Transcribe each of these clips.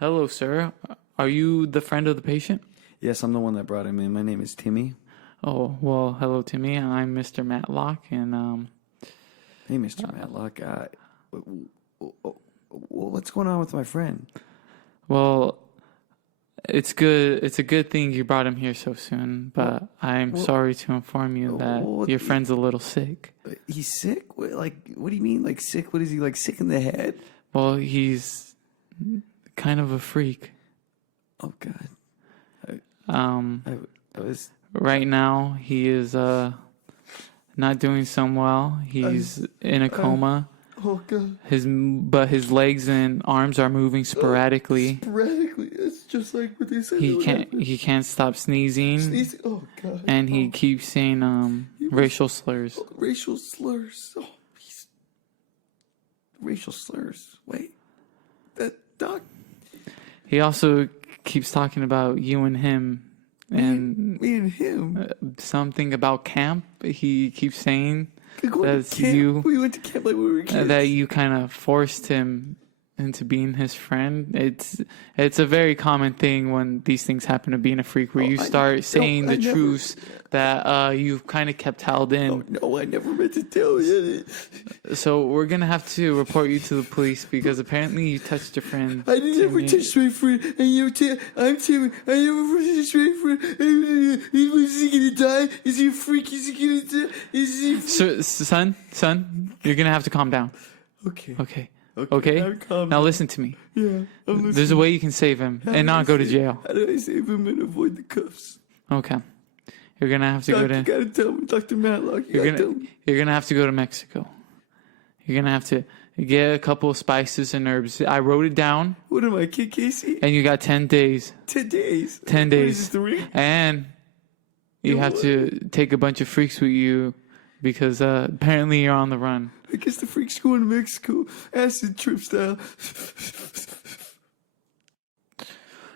Hello, sir. Are you the friend of the patient? Yes, I'm the one that brought him in. My name is Timmy. Oh, well, hello, Timmy. I'm Mr. Matlock, and Hey, Mr. Matlock. What's going on with my friend? well, it's good. It's a good thing you brought him here so soon, but I'm sorry to inform you that your friend's a little sick. He's sick? What do you mean, like sick? What is he, like sick in the head? Well, he's kind of a freak. Oh God. I was. Right now, he is not doing so well. He's in a coma. Oh God. His legs and arms are moving sporadically. Sporadically, it's just like what they said. He can't stop sneezing. Sneezing. Oh God. And he keeps saying racial slurs. Racial slurs. Oh, racial slurs. Wait, that doc. He also keeps talking about you and him. And me and him. Something about camp. He keeps saying that's you. We went to camp like we were kids. That you kind of forced him into being his friend. It's a very common thing when these things happen to being a freak, where you start saying the truths that you've kind of kept held in. No, I never meant to tell you. So we're gonna have to report you to the police because apparently you touched your friend. I never touched my friend, and I'm Timmy. I never touched my friend. Is he gonna die? Is he a freak? Is he gonna die? Is he? Son, you're gonna have to calm down. Okay. Okay? Now listen to me. Yeah, there's a way you can save him and not go to jail. How do I save him and avoid the cuffs? Okay. You're going to have to go to... You got to tell me, Dr. Matlock. You're going to have to go to Mexico. You're going to have to get a couple of spices and herbs. I wrote it down. What am I, Kid Casey? And you got 10 days. 10 days? 10 days. What is this, 3? And you have to take a bunch of freaks with you because apparently you're on the run. I guess the freaks going to Mexico. Acid trip style.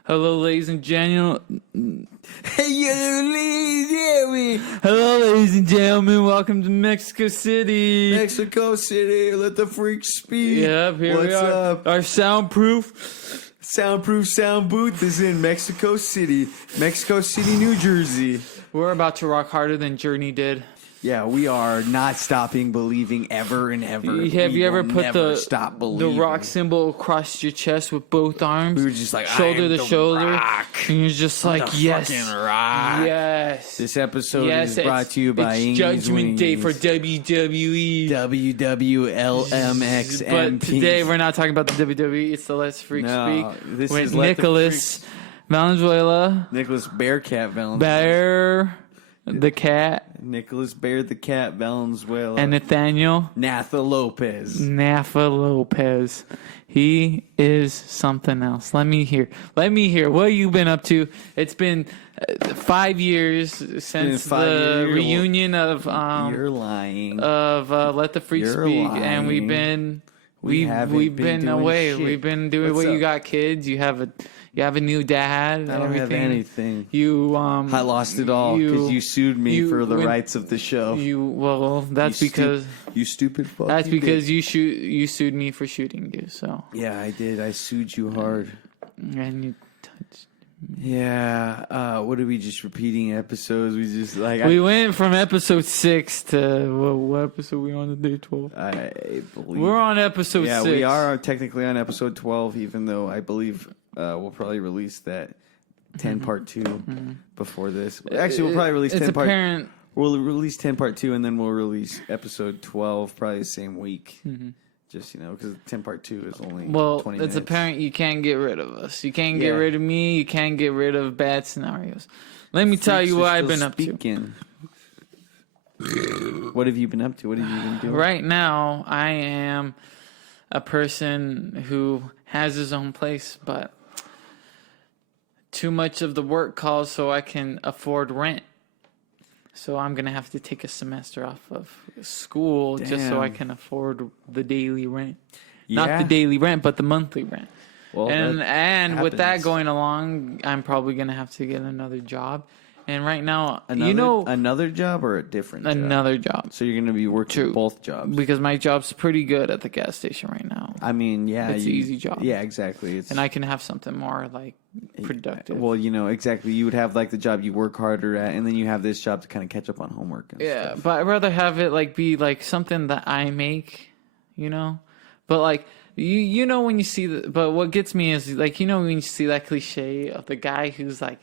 Hello, ladies and gentlemen. Hello, ladies and gentlemen. Welcome to Mexico City. Mexico City. Let the freaks speak. Yep, here we are. Up? Our soundproof sound booth is in Mexico City. Mexico City, New Jersey. We're about to rock harder than Journey did. Yeah, we are not stopping believing ever and ever. Have you ever put the rock symbol across your chest with both arms? We were just like, shoulder to shoulder. Rock. And you're just like, yes. Rock. Yes. This episode is brought to you by It's Judgment Day for WWE. WWLMXMP. But today we're not talking about the WWE. It's the Let's Freak Speak. This with is Nicholas Valenzuela. Nicholas Bearcat Valenzuela. Bear the cat. Nicholas Bear the Cat Valenzuela. And Nathaniel Lopez. Lopez. He is something else. Let me hear. What have you been up to? It's been 5 years since the reunion of you're lying. Of Let the Freak Speak, lying. And we've been away. Shit. We've been doing what you got kids. You have a new dad. I don't have anything. I lost it all because you sued me for the rights of the show. That's because you stupid fuck. That's because you sued me for shooting you. So yeah, I did. I sued you hard. And you touched me. Yeah. What are we just repeating episodes? We just we went from episode 6 to what episode are we on today? 12. I believe we're on episode 6. Yeah, we are technically on episode 12, even though I believe. We'll probably release that 10 part 2 before this. Actually, we'll probably release 10 part. We'll release 10 part 2, and then we'll release episode 12 probably the same week. Just because 10 part 2 is only 20 minutes. It's apparent you can't get rid of us. You can't get rid of me. You can't get rid of bad scenarios. Let me tell you what I've been up to. What have you been up to? What have you been doing? Right now, I am a person who has his own place, but too much of the work calls so I can afford rent. So I'm going to have to take a semester off of school just so I can afford the daily rent. Yeah. Not the daily rent, but the monthly rent. Well, and with that going along, I'm probably going to have to get another job. And right now, another job or a different job? Another job. So you're going to be working both jobs? Because my job's pretty good at the gas station right now. I mean, yeah. It's an easy job. Yeah, exactly. And I can have something more, like, productive. Well, exactly. You would have, like, the job you work harder at, and then you have this job to kind of catch up on homework and stuff. But I'd rather have it, like, be, like, something that I make, But, like... when you see but what gets me is like when you see that cliche of the guy who's like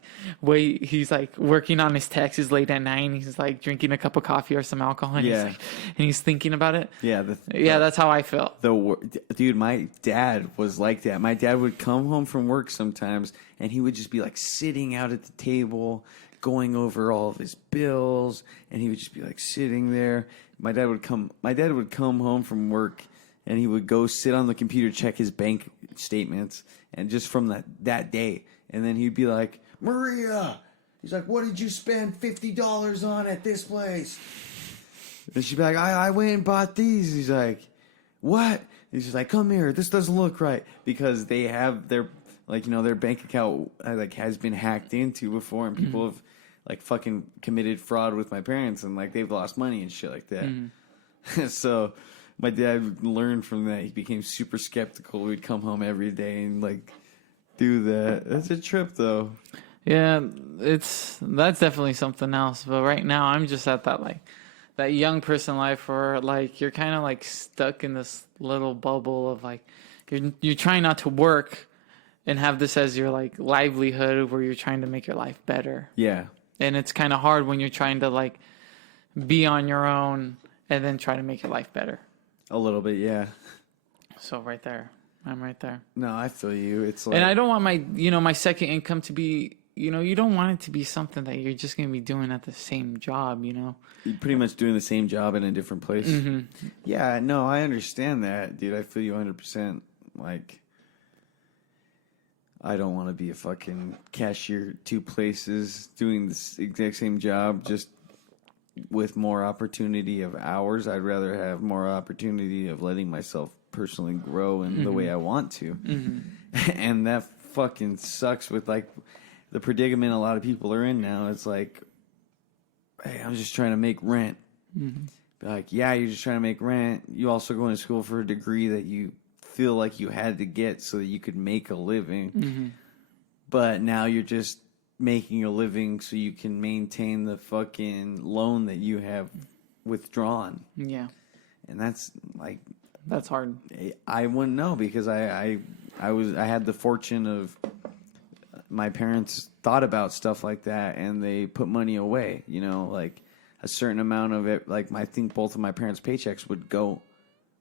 he's like working on his taxes late at night and he's like drinking a cup of coffee or some alcohol and he's thinking about it. That's how I felt. Dude, my dad was like that. My dad would come home from work sometimes and he would just be like sitting out at the table going over all of his bills, and he would just be like sitting there. My dad would come home from work, and he would go sit on the computer, check his bank statements, and just from that day. And then he'd be like, Maria, he's like, what did you spend $50 on at this place? And she'd be like, I went and bought these. He's like, what? He's just like, come here, this doesn't look right. Because they have their bank account has been hacked into before, and people have fucking committed fraud with my parents, and they've lost money and shit like that. So my dad learned from that. He became super skeptical. We'd come home every day and do that. That's a trip, though. Yeah, that's definitely something else. But right now, I'm just at that young person life where you're kind of stuck in this little bubble of you're trying not to work and have this as your livelihood, where you're trying to make your life better. Yeah, and it's kind of hard when you're trying to be on your own and then try to make your life better. A little bit, yeah. So right there, I'm right there. No, I feel you. It's and I don't want my second income to be, you don't want it to be something that you're just going to be doing at the same job, You're pretty much doing the same job in a different place. Mm-hmm. Yeah, no, I understand that, dude. I feel you 100%. I don't want to be a fucking cashier 2 places doing the exact same job, just with more opportunity of hours. I'd rather have more opportunity of letting myself personally grow in the way I want to. Mm-hmm. And that fucking sucks with the predicament a lot of people are in now. It's hey, I'm just trying to make rent. Mm-hmm. Yeah, you're just trying to make rent. You also go to school for a degree that you feel like you had to get so that you could make a living. Mm-hmm. But now you're just making a living so you can maintain the fucking loan that you have withdrawn. Yeah. And that's hard. I wouldn't know, because I had the fortune of my parents thought about stuff like that, and they put money away, a certain amount of it. I think both of my parents' paychecks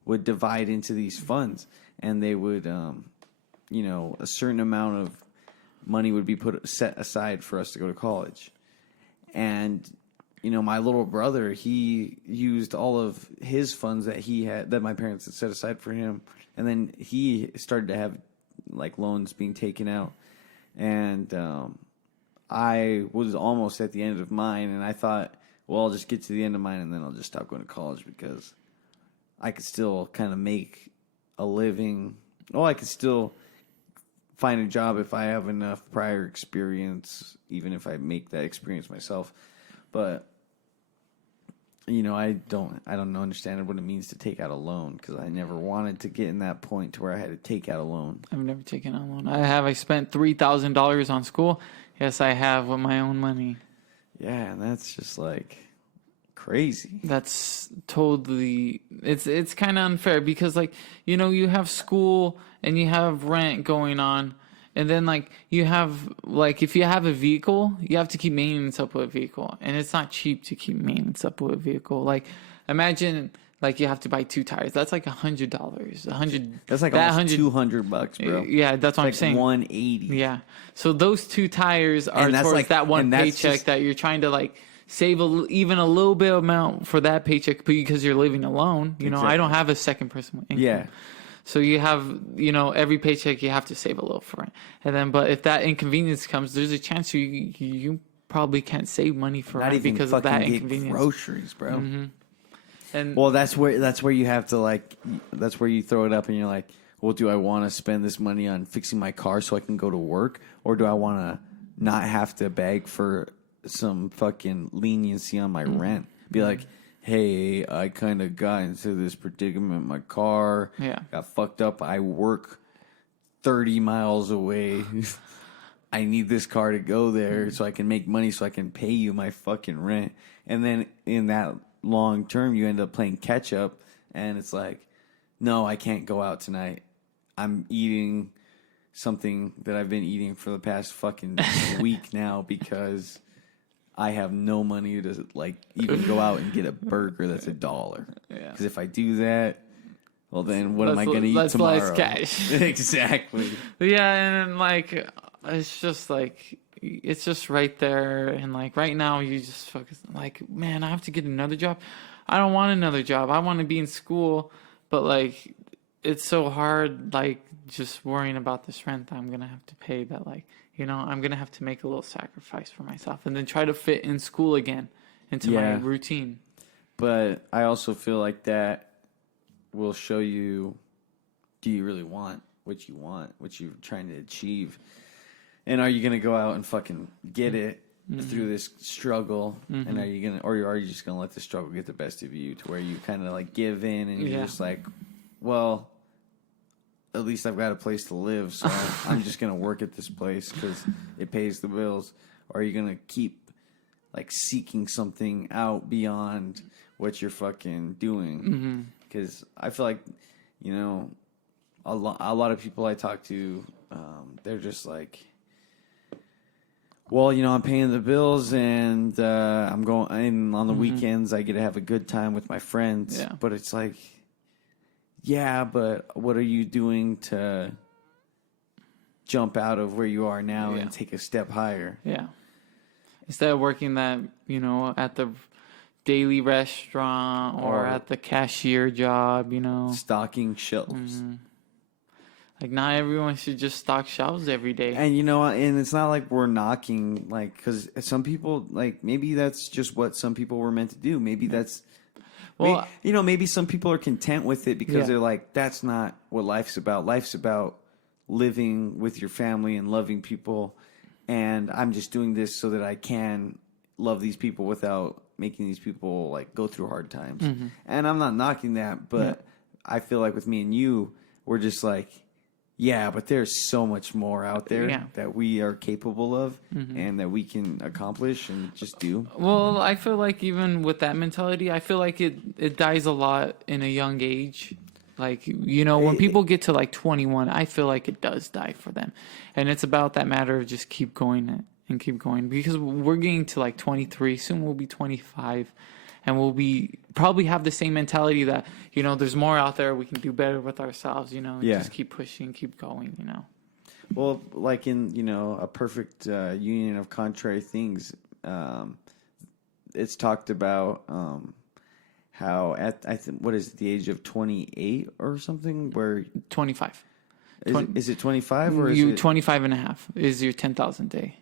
would divide into these funds, and they would, a certain amount of money would be set aside for us to go to college. And, my little brother, he used all of his funds that my parents had set aside for him. And then he started to have loans being taken out. And, I was almost at the end of mine, and I thought, well, I'll just get to the end of mine and then I'll just stop going to college, because I could still kind of make a living. Well, I could still find a job if I have enough prior experience, even if I make that experience myself. But I don't understand what it means to take out a loan, because I never wanted to get in that point to where I had to take out a loan. I've never taken out a loan. I spent $3,000 on school. Yes, I have, with my own money. Yeah, and that's just crazy. That's totally, it's kind of unfair, because you have school and you have rent going on, and then you have if you have a vehicle, you have to keep maintenance up with a vehicle, and it's not cheap to keep maintenance up with a vehicle. Imagine you have to buy 2 tires. That's $100. That's almost $200, bro. Yeah, that's what I'm saying. $180. Yeah. So those 2 tires are towards that one paycheck that you're trying to save even a little bit amount for that paycheck, because you're living alone. Exactly. I don't have a second person income. Yeah. So you have, every paycheck you have to save a little for it. And then, but if that inconvenience comes, there's a chance you probably can't save money for it because of that inconvenience. Groceries, bro. Mm-hmm. And well, that's where you have to that's where you throw it up and you're like, well, do I want to spend this money on fixing my car so I can go to work, or do I want to not have to beg for some fucking leniency on my rent. Be like, hey, I kind of got into this predicament. My car got fucked up. I work 30 miles away. I need this car to go there so I can make money so I can pay you my fucking rent. And then in that long term, you end up playing catch up. And it's like, no, I can't go out tonight. I'm eating something that I've been eating for the past fucking week now because I have no money to like even go out and get a burger that's $1. Yeah. Because if I do that, well, then what am I going to eat tomorrow? That's less cash. Exactly. Yeah, and like it's just like it's just right there, and like right now you just focus. Like, man, I have to get another job. I don't want another job. I want to be in school, but like it's so hard. Like just worrying about this rent I'm gonna have to pay. That like I'm gonna have to make a little sacrifice for myself, and then try to fit in school again into my routine. But I also feel like that will show you, do you really want what you're trying to achieve? And are you going to go out and fucking get it through this struggle? And are you just going to let the struggle get the best of you to where you kind of like give in and you're just like, well, at least I've got a place to live, so I'm just going to work at this place because it pays the bills? Or are you going to keep like seeking something out beyond what you're fucking doing? Because I feel like, a lot of people I talk to, they're just like, well, I'm paying the bills and I'm going, and on the weekends I get to have a good time with my friends. Yeah. But it's like, yeah, but what are you doing to jump out of where you are now and take a step higher? Yeah. Instead of working that, at the daily restaurant or at the cashier job, stocking shelves. Like, not everyone should just stock shelves every day. And, and it's not like we're knocking, like, because some people, like, maybe that's just what some people were meant to do. Maybe that's, well, maybe some people are content with it because they're like, that's not what life's about. Life's about living with your family and loving people. And I'm just doing this so that I can love these people without making these people, like, go through hard times. And I'm not knocking that, but I feel like with me and you, we're just like, yeah, but there's so much more out there that we are capable of and that we can accomplish and just do. Well, I feel like even with that mentality, I feel like it dies a lot in a young age. Like, when people get to like 21, I feel like it does die for them. And it's about that matter of just keep going and keep going. Because we're getting to like 23, soon we'll be 25. And we'll probably have the same mentality that, there's more out there. We can do better with ourselves, just keep pushing, keep going, Well, like in, a perfect union of contrary things, it's talked about how what is it, the age of 28 or something? Where 25. Is it 25 or is it 25 and a half is your 10,000 day.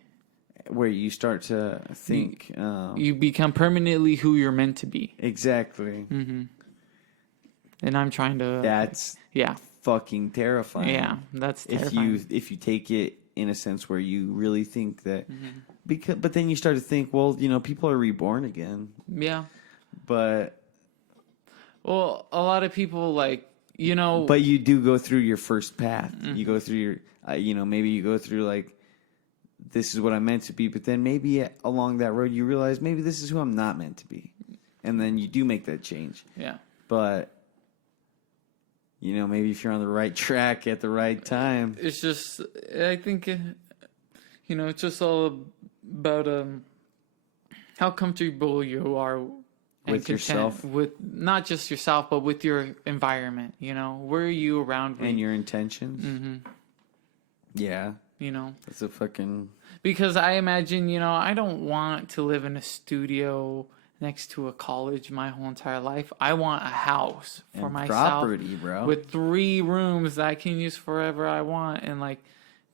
Where you start to think. You become permanently who you're meant to be. Exactly. And I'm trying to. That's fucking terrifying. Yeah, that's terrifying. If you take it in a sense where you really think that, but then you start to think, well, people are reborn again. Yeah. But. Well, a lot of people But you do go through your first path. You go through your, maybe you go through like, this is what I'm meant to be, but then maybe along that road you realize maybe this is who I'm not meant to be. And then you do make that change. Yeah. But, maybe if you're on the right track at the right time. It's just, I think, it's just all about how comfortable you are with yourself. With not just yourself, but with your environment, Where are you around? And your intentions. Yeah. That's a fucking... Because I imagine, I don't want to live in a studio next to a college my whole entire life. I want a house for myself. Property, bro. With 3 rooms that I can use forever I want and like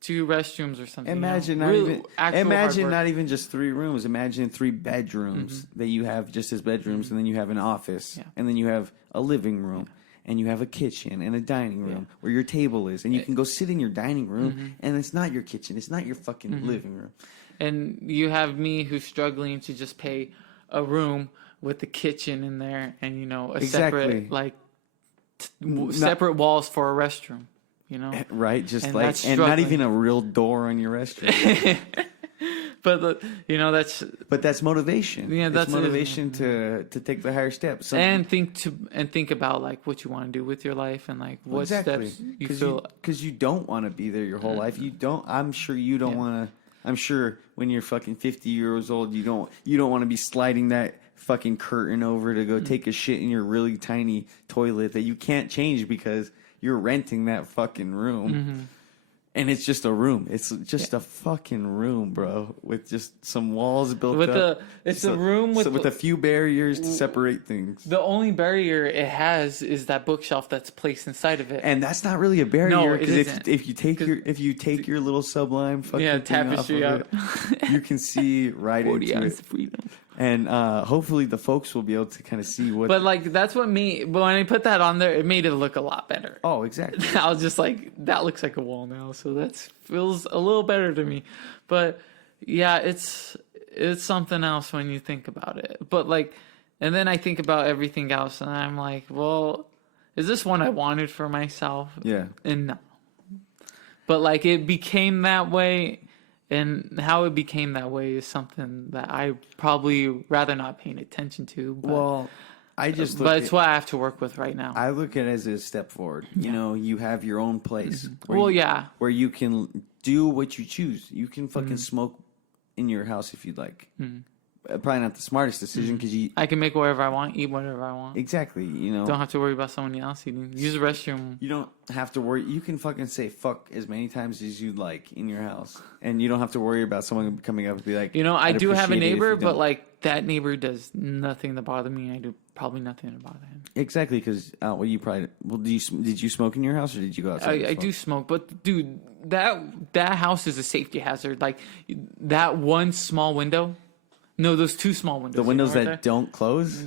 2 restrooms or something. Imagine not even just 3 rooms. Imagine 3 bedrooms that you have just as bedrooms, and then you have an office, and then you have a living room. and you have a kitchen and a dining room where your table is, and you can go sit in your dining room, and it's not your kitchen, it's not your fucking living room. And you have me who's struggling to just pay a room with the kitchen in there, and separate separate walls for a restroom. Right, just and like, and not even a real door on your restroom. But that's motivation. Yeah, that's motivation to take the higher steps. And think about like what you want to do with your life, and like what steps you feel. Because you don't want to be there your whole life. You don't. I'm sure you don't want to. I'm sure when you're fucking 50 years old, you don't want to be sliding that fucking curtain over to go take a shit in your really tiny toilet that you can't change because you're renting that fucking room. And it's just a room. It's just a fucking room, bro, with just some walls built up. It's a room with a few barriers to separate things. The only barrier it has is that bookshelf that's placed inside of it, and that's not really a barrier. No, it isn't. If you take your little Sublime fucking tapestry out, you can see right 40 into hours it. Of freedom. And hopefully the folks will be able to kind of see what. But like that's what made. But when I put that on there, it made it look a lot better. Oh, exactly. I was just like, that looks like a wall now, so that feels a little better to me. But yeah, it's something else when you think about it. But like, and then I think about everything else, and I'm like, well, is this one I wanted for myself? Yeah. And no. But like, it became that way. And how it became that way is something that I probably rather not paying attention to. But, well, but it's what I have to work with right now. I look at it as a step forward. You know, you have your own place. Where you can do what you choose. You can fucking smoke in your house if you'd like. Probably not the smartest decision because I can make whatever I want, eat whatever I want. Exactly, Don't have to worry about someone else eating. Use the restroom. You don't have to worry. You can fucking say fuck as many times as you'd like in your house, and you don't have to worry about someone coming up and be like, I do have a neighbor, but like that neighbor does nothing to bother me. I do probably nothing to bother him. Exactly, because did you smoke in your house or did you go outside? I do smoke, but dude, that house is a safety hazard. Like that one small window. No, those two small windows. The windows that don't close?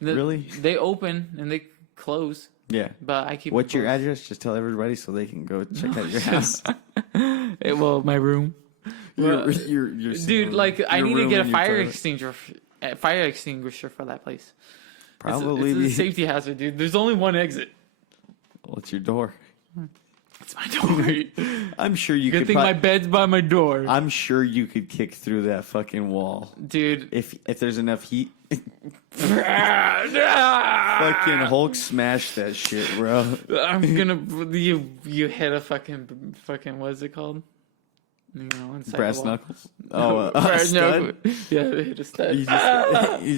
Really? They open and they close. Yeah. But I keep. What's your address? Just tell everybody so they can go check out your house. My room. Your dude, like I need to get a fire extinguisher for that place. Probably it's a safety hazard, dude. There's only one exit. Well, it's your door. It's my door. I'm sure you could. Good thing my bed's by my door. I'm sure you could kick through that fucking wall, dude. If there's enough heat. Fucking Hulk smash that shit, bro. I'm gonna you hit a fucking what's it called? Brass knuckles. Oh, stud? Yeah, hit a stud. You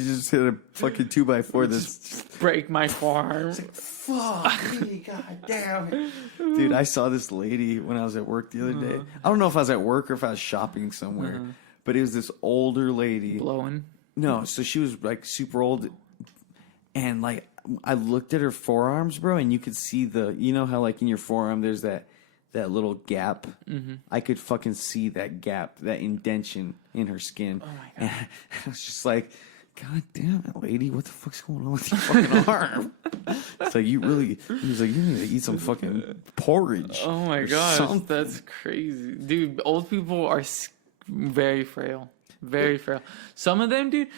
just hit a fucking 2x4. This break my forearm. Fuck me, god damn it. Dude, I saw this lady when I was at work the other day. I don't know if I was at work or if I was shopping somewhere, but it was this older lady. Blowing? No, so she was like super old, and like I looked at her forearms, bro, and you could see how like in your forearm there's that little gap. I could fucking see that gap, that indention in her skin. Oh my god! And I was just like, God damn it, lady, what the fuck's going on with your fucking arm? It's like he was like, you need to eat some fucking porridge. Oh my gosh, that's crazy, dude. Old people are very frail. Very frail. Some of them, dude.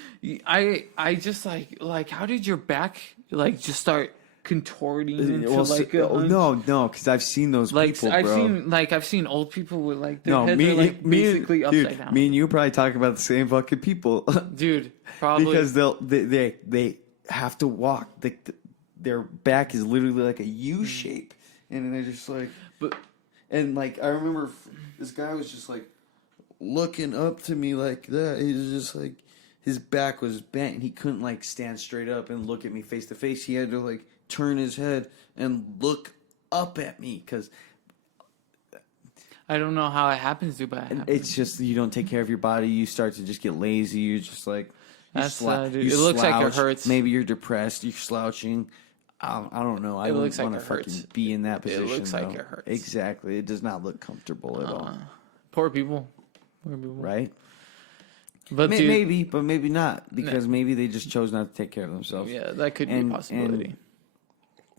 I just like how did your back like just start contorting into no, because I've seen those people, bro. I've seen old people with like their heads are like basically upside down. Me and you probably talk about the same fucking people, dude. Probably because they have to walk. Their back is literally like a U shape, and they're just like. And like I remember, this guy was just like looking up to me like that. He was just like, his back was bent, and he couldn't like stand straight up and look at me face to face. He had to like turn his head and look up at me because I don't know how it happens, dude. But it's just you don't take care of your body. You start to just get lazy. You're just like dude. It looks like it hurts. Maybe you're depressed. You're slouching. I don't know. I wouldn't want to fucking be in that position. It looks like it hurts. Exactly. It does not look comfortable at all. Poor people. Right? But maybe not, because maybe they just chose not to take care of themselves. Yeah, that could be a possibility.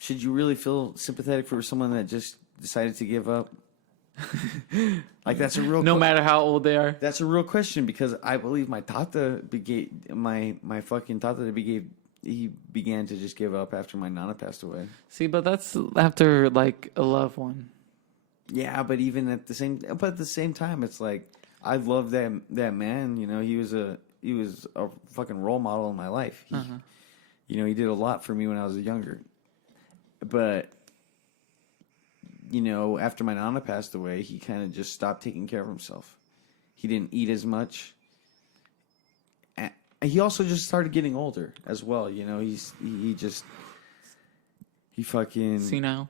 should you really feel sympathetic for someone that just decided to give up? Like that's a real no matter how old they are. That's a real question because I believe my tata my fucking tata he began to just give up after my nana passed away. See, but that's after like a loved one. Yeah, but even at the same time, it's like I love that man. You know, he was a fucking role model in my life. He, you know, he did a lot for me when I was younger. But you know, after my nana passed away, he kind of just stopped taking care of himself. He didn't eat as much. And he also just started getting older as well. You know, he fucking senile.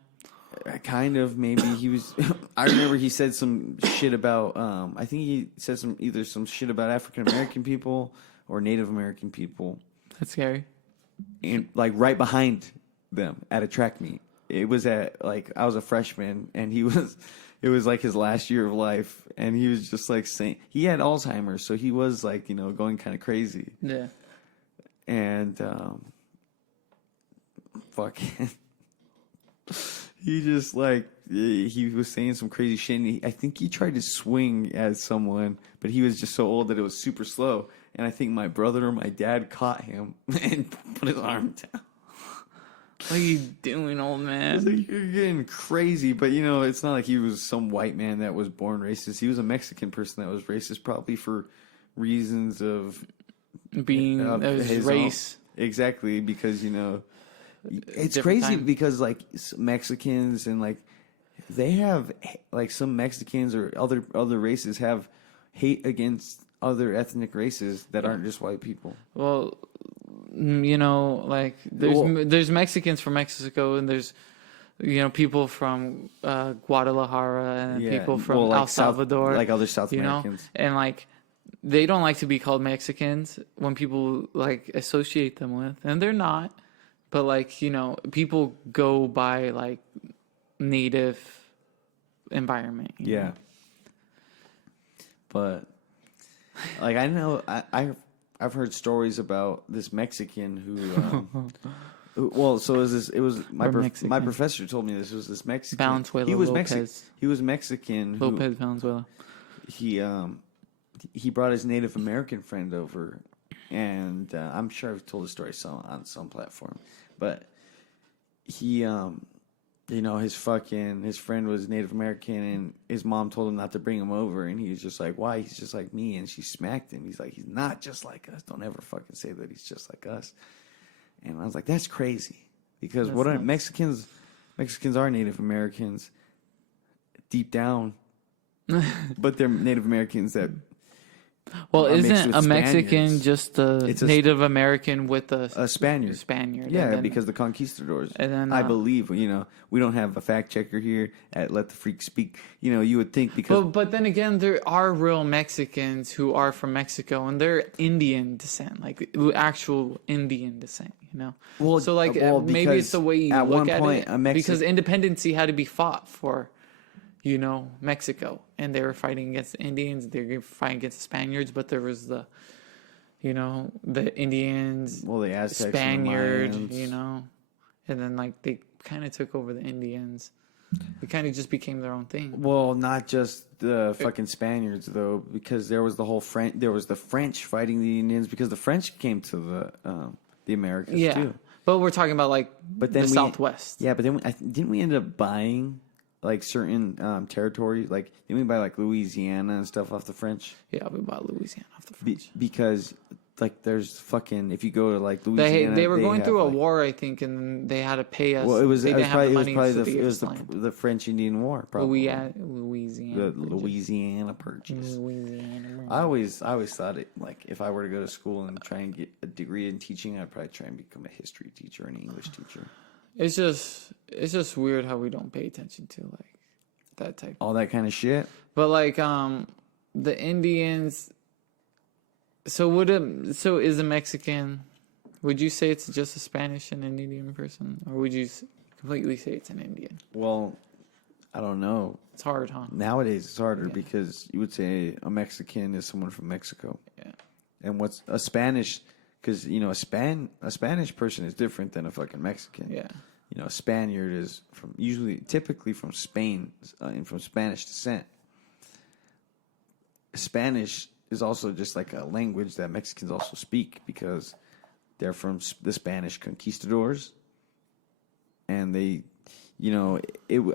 Kind of, maybe he was. I remember he said some shit about. I think he said some shit about African American people or Native American people. That's scary. And like right behind them at a track meet. It was at like I was a freshman, and it was like his last year of life, and he was just like saying he had Alzheimer's, so he was like going kind of crazy. Yeah. And fucking. He just like he was saying some crazy shit. And I think he tried to swing at someone, but he was just so old that it was super slow. And I think my brother or my dad caught him and put his arm down. What are you doing, old man? It's like, you're getting crazy, but it's not like he was some white man that was born racist. He was a Mexican person that was racist, probably for reasons of being his race. Exactly, because it's Different crazy time. because like Mexicans and like they have like some Mexicans or other races have hate against other ethnic races that aren't just white people. Well, like there's Mexicans from Mexico and there's people from Guadalajara and people from like El Salvador, like other South Americans, and like they don't like to be called Mexicans when people like associate them with, and they're not. But like people go by like native environment. You know? But like I know I've heard stories about this Mexican who my professor told me this was this Mexican. Valenzuela He was Lopez. He was Mexican. Lopez Valenzuela. He brought his Native American friend over, and I'm sure I've told the story on some platform, but he his friend was Native American, and his mom told him not to bring him over, and he was just like, why? He's just like me. And she smacked him. He's like, he's not just like us. Don't ever fucking say that he's just like us. And I was like, that's crazy, because Mexicans are Native Americans deep down, but they're Native Americans that. Well, isn't a Mexican just a Native American with a Spaniard? Spaniard, Yeah, because the conquistadors. And then I believe we don't have a fact checker here at Let the Freak Speak. You would think because. But then again, there are real Mexicans who are from Mexico and they're Indian descent, like actual Indian descent. Well, so like maybe it's the way you look at it. Because independency had to be fought for. Mexico, and they were fighting against the Indians. They were fighting against the Spaniards, but there was the Indians, the Aztecs, Spaniard, and the and then like they kind of took over the Indians. It kind of just became their own thing. Well, not just the fucking Spaniards though, because there was the French fighting the Indians because the French came to the Americas too. But we're talking about like the Southwest. Yeah, but then didn't we end up buying like certain territories, like didn't we buy like Louisiana and stuff off the French? Yeah, we bought Louisiana off the French because like there's fucking if you go to like Louisiana, they were going through a war, I think, and they had to pay us. Well, it was probably the French Indian War, probably. Louisiana, the Louisiana Purchase. I always thought it like if I were to go to school and try and get a degree in teaching, I'd probably try and become a history teacher or an English teacher. It's just weird how we don't pay attention to like that type. All that kind of shit. But like the Indians. So is a Mexican? Would you say it's just a Spanish and an Indian person, or would you completely say it's an Indian? Well, I don't know. It's hard, huh? Nowadays it's harder because you would say a Mexican is someone from Mexico. Yeah. And what's a Spanish? Because a Spanish person is different than a fucking Mexican. Yeah. Spaniard is typically from Spain and from Spanish descent. Spanish is also just like a language that Mexicans also speak because they're from the Spanish conquistadors, and they,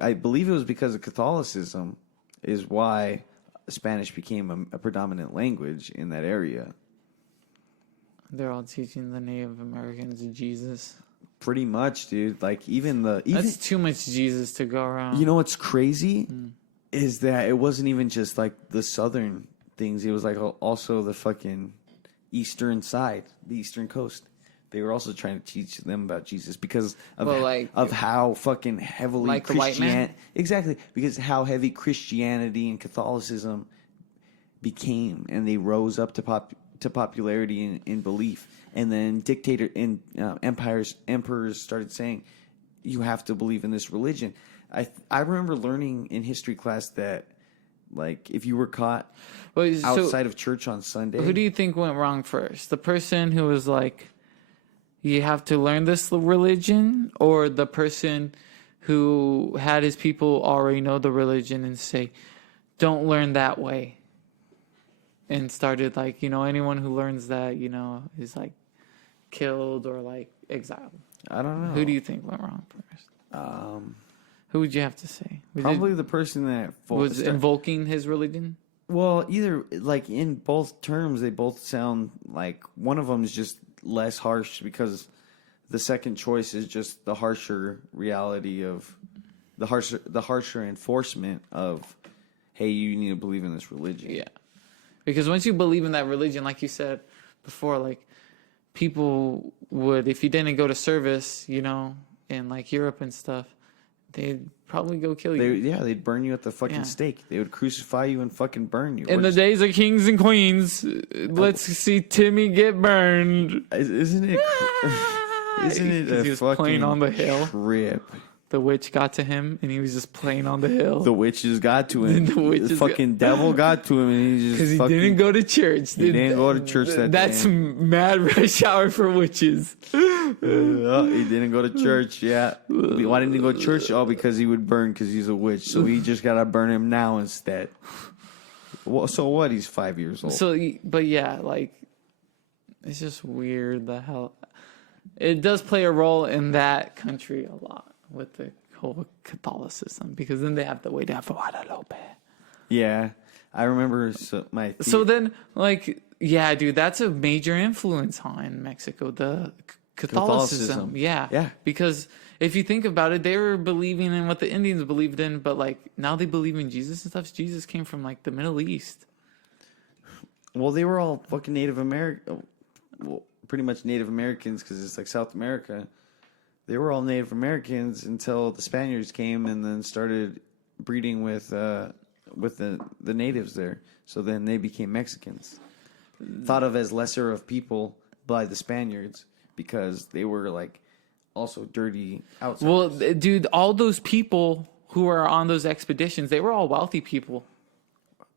I believe it was because of Catholicism is why Spanish became a predominant language in that area. They're all teaching the Native Americans Jesus. Pretty much, dude. Like that's too much Jesus to go around. You know what's crazy is that it wasn't even just like the southern things. It was like also the fucking eastern side, the eastern coast. They were also trying to teach them about Jesus because of how fucking heavily like the white man. Exactly, because how heavy Christianity and Catholicism became, and they rose up to popularity in belief. And then emperors started saying, you have to believe in this religion. I remember learning in history class that, like, if you were caught outside of church on Sunday... Who do you think went wrong first? The person who was like, you have to learn this religion? Or the person who had his people already know the religion and say, don't learn that way? And started like, anyone who learns that, is like killed or like exiled. I don't know. Who do you think went wrong first? Who would you have to say? Probably the person that was invoking his religion. Well, either like in both terms, they both sound like one of them is just less harsh because the second choice is just the harsher reality of the harsher enforcement of, hey, you need to believe in this religion. Yeah. Because once you believe in that religion, like you said before, like people would, if you didn't go to service, in like Europe and stuff, they'd probably go kill you. They'd burn you at the fucking stake. They would crucify you and fucking burn you. In the days of kings and queens, let's see Timmy get burned. Isn't it? Isn't it a fucking playing on the hill trip? The witch got to him, and he was just playing on the hill. The witches got to him. The fucking devil got to him, and he just because he didn't go to church. He didn't go to church that day. That's mad rush hour for witches. He didn't go to church. Yeah. Why didn't he go to church? Oh, because he would burn because he's a witch. So he just gotta burn him now instead. Well, so what? He's 5 years old. But yeah, like it's just weird. The hell, it does play a role in that country a lot. With the whole Catholicism, because then they have the way to have Guadalupe. Yeah, I remember So then, like, yeah, dude, that's a major influence on Mexico, the Catholicism. Yeah. Because if you think about it, they were believing in what the Indians believed in, but like now they believe in Jesus and stuff. Jesus came from like the Middle East. Well, they were all fucking Native American. Well, pretty much Native Americans because it's like South America. They were all Native Americans until the Spaniards came and then started breeding with the natives there. So then they became Mexicans, thought of as lesser of people by the Spaniards because they were like also dirty outsiders. Well, dude, all those people who were on those expeditions, they were all wealthy people.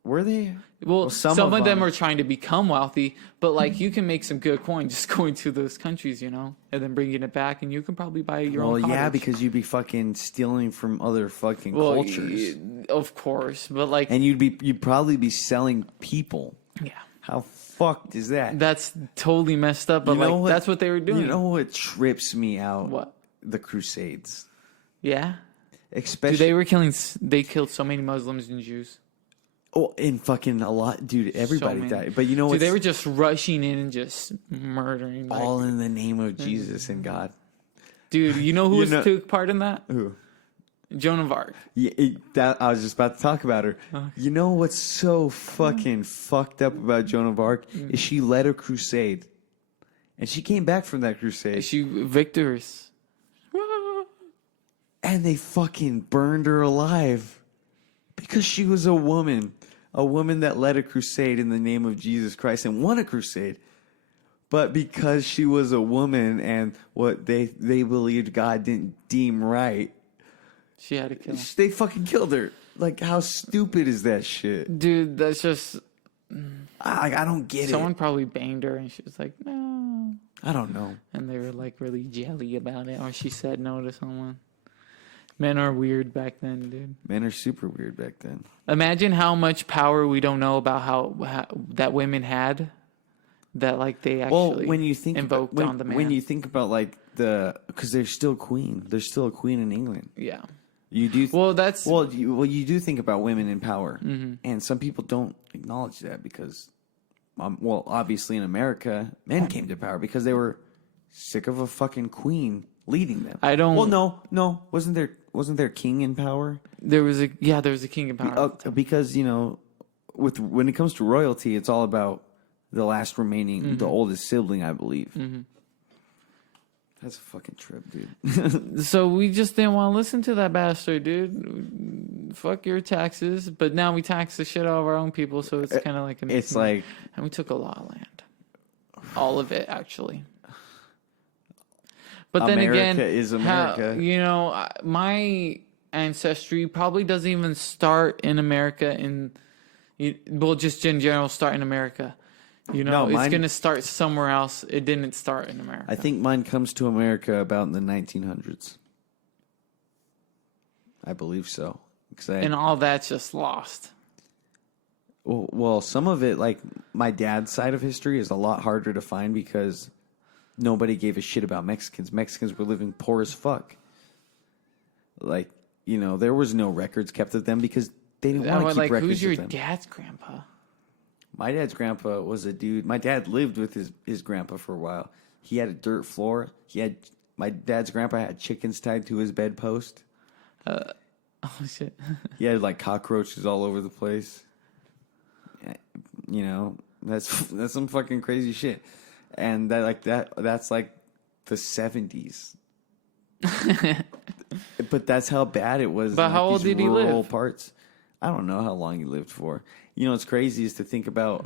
Were they? Well, some of them were trying to become wealthy, but like you can make some good coin just going to those countries, and then bringing it back, and you can probably buy your own cottage. Well, yeah, because you'd be fucking stealing from other fucking cultures. Of course, but like, and you'd probably be selling people. Yeah. How fucked is that? That's totally messed up, but that's what they were doing. You know what trips me out? What? The Crusades. Yeah. Especially they killed so many Muslims and Jews. Oh, and fucking a lot, dude. Everybody died. But you know what? They were just rushing in and just murdering. All in the name of Jesus and God. Dude, you know who took part in that? Who? Joan of Arc. Yeah, I was just about to talk about her. You know what's so fucking fucked up about Joan of Arc is she led a crusade, and she came back from that crusade. She victorious, and they fucking burned her alive because she was a woman that led a crusade in the name of Jesus Christ and won a crusade. But because she was a woman and what they believed God didn't deem right, she had to kill her. They fucking killed her. Like, how stupid is that shit? Dude, that's just... I don't get Someone probably banged her and she was like, no. I don't know. And they were like really jelly about it, or she said no to someone. Men are weird back then, dude. Men are super weird back then. Imagine how much power we don't know about how that women had. That like they actually when you think invoked about, on the man. when you think about like because there's still queen. There's still a queen in England. Yeah. You do. That's you do think about women in power, and some people don't acknowledge that because, obviously in America, men came to power because they were sick of a fucking queen leading them. I don't. Well, no, wasn't there king in power? There was a king in power. Because when it comes to royalty, it's all about the last remaining, the oldest sibling, I believe. Mm-hmm. That's a fucking trip, dude. So we just didn't want to listen to that bastard, dude. Fuck your taxes. But now we tax the shit out of our own people, so it's kind of like... And we took a lot of land. All of it, actually. But then America again... is America. My ancestry probably doesn't even start in America just in general start in America. It's going to start somewhere else. It didn't start in America. I think mine comes to America about in the 1900s. I believe so. And all that's just lost. Well, some of it, like my dad's side of history, is a lot harder to find because nobody gave a shit about Mexicans. Mexicans were living poor as fuck. Like, there was no records kept of them because they didn't want to keep records who's your of them. dad's grandpa? My dad's grandpa was a dude. My dad lived with his grandpa for a while. He had a dirt floor. My dad's grandpa had chickens tied to his bedpost. Oh shit! He had like cockroaches all over the place. That's some fucking crazy shit. And that's like the 70s. But that's how bad it was. But how old did he live? Parts. I don't know how long he lived for. What's crazy is to think about.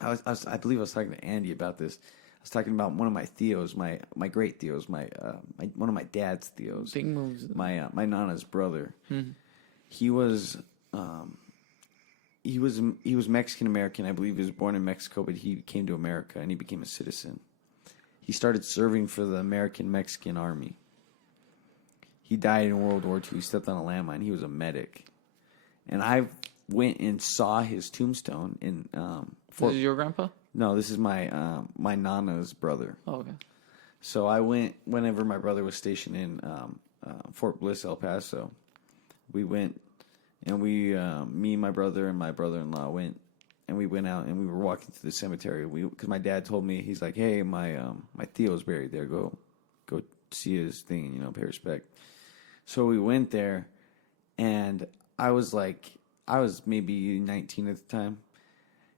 I believe I was talking to Andy about this. I was talking about one of my Theos, my great Theos, one of my dad's Theos. Big moves. My Nana's brother. Mm-hmm. He was Mexican American. I believe he was born in Mexico, but he came to America and he became a citizen. He started serving for the American Mexican Army. He died in World War II. He stepped on a landmine. He was a medic. And I went and saw his tombstone in This is your grandpa? No, this is my Nana's brother. Oh, okay. So I went whenever my brother was stationed in Fort Bliss, El Paso. We went and me, my brother, and my brother-in-law went, and we went out and we were walking to the cemetery. Because my dad told me, he's like, "Hey, my Theo's buried there. Go see his thing, pay respect." So we went there, and I was maybe 19 at the time,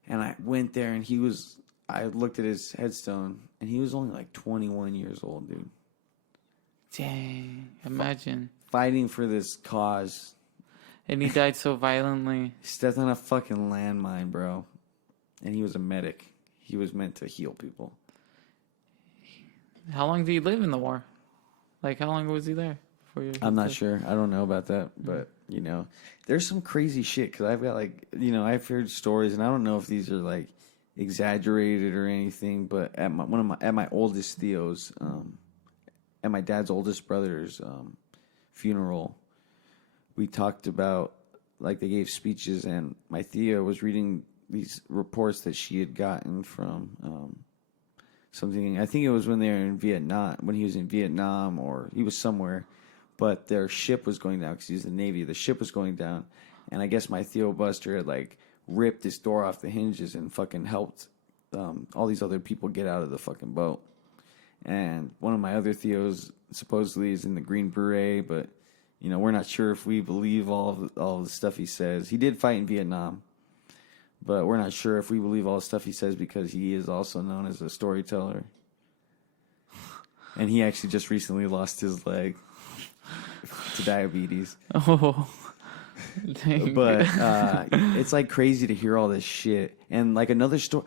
and I went there, and I looked at his headstone, and he was only like 21 years old, dude. Dang, imagine. Fighting for this cause. And he died so violently. He stepped on a fucking landmine, bro. And he was a medic. He was meant to heal people. How long did he live in the war? Like, how long was he there? I'm not sure. I don't know about that. But, there's some crazy shit. Because I've got, I've heard stories. And I don't know if these are, exaggerated or anything. But at my oldest Theo's, at my dad's oldest brother's funeral, we talked about, they gave speeches. And my Theo was reading these reports that she had gotten from something. I think it was when they were in Vietnam, when he was in Vietnam, or he was somewhere. But their ship was going down because he's the Navy. The ship was going down, and I guess my Theo Buster had ripped this door off the hinges and fucking helped all these other people get out of the fucking boat. And one of my other Theos supposedly is in the Green Beret, but we're not sure if we believe all of the stuff he says. He did fight in Vietnam, but we're not sure if we believe all the stuff he says because he is also known as a storyteller. And he actually just recently lost his leg to diabetes. Oh, dang. But it's crazy to hear all this shit. And another story,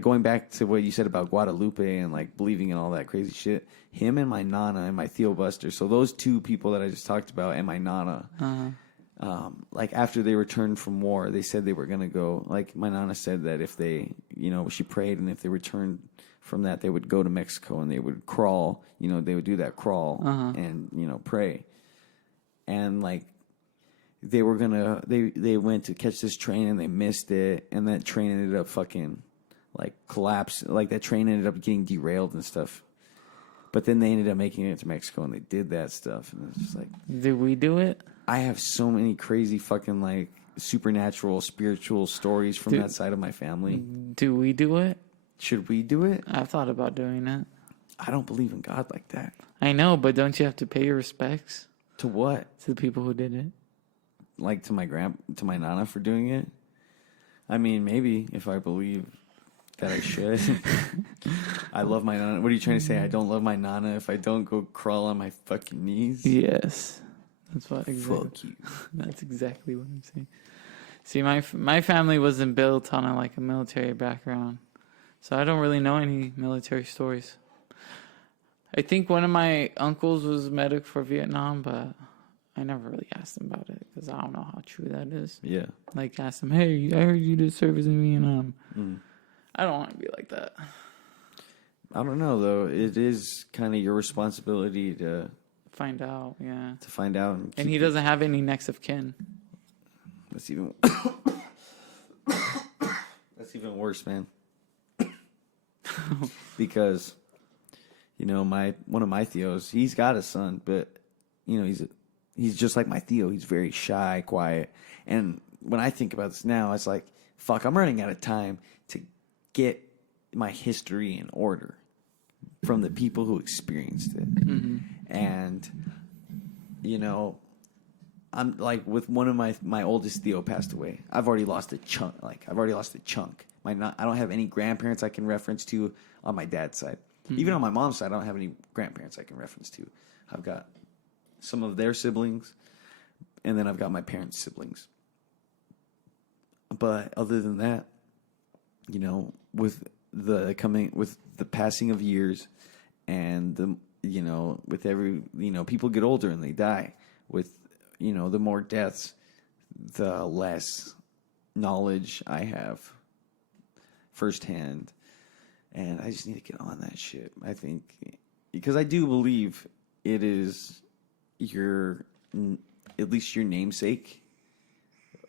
going back to what you said about Guadalupe and believing in all that crazy shit. Him and my Nana and my Theo Buster. So those two people that I just talked about and my Nana. Uh-huh. After they returned from war, they said they were gonna go. My Nana said that if they, she prayed, and if they returned from that, they would go to Mexico and they would crawl. You know, they would do that crawl and, you know, pray. And, like, they went to catch this train and they missed it. And that train ended up fucking, like, collapsed. Like, that train ended up getting derailed and stuff. But then they ended up making it to Mexico and they did that stuff. And it's just like... Did we do it? I have so many crazy fucking, like, supernatural, spiritual stories from that side of my family. Do we do it? Should we do it? I've thought about doing it. I don't believe in God like that. I know, but don't you have to pay your respects? To what? To the people who did it. Like to my nana for doing it? I mean, maybe if I believe that I should. I love my nana. What are you trying to say? I don't love my nana if I don't go crawl on my fucking knees? Yes. That's what exactly. Fuck you. That's exactly what I'm saying. See, my family wasn't built on a military background. So I don't really know any military stories. I think one of my uncles was a medic for Vietnam, but I never really asked him about it because I don't know how true that is. Yeah. Like, ask him, hey, I heard you did service in Vietnam. I don't want to be like that. I don't know, though. It is kind of your responsibility to... Find out, yeah. To find out. And he doesn't have any next of kin. That's even... That's even worse, man. Because, you know, one of my Theos, he's got a son, but, you know, he's just like my Theo. He's very shy, quiet. And when I think about this now, it's like, fuck, I'm running out of time to get my history in order from the people who experienced it. And, you know, I'm like with one of my oldest Theo passed away. I've already lost a chunk. I don't have any grandparents I can reference to on my dad's side. Even on my mom's side, I don't have any grandparents I can reference to. I've got some of their siblings, and then I've got my parents' siblings. But other than that, you know, with the passing of years, and with every, people get older and they die. With, the more deaths, the less knowledge I have firsthand. And I just need to get on that shit. I think, because I do believe it is at least your namesake,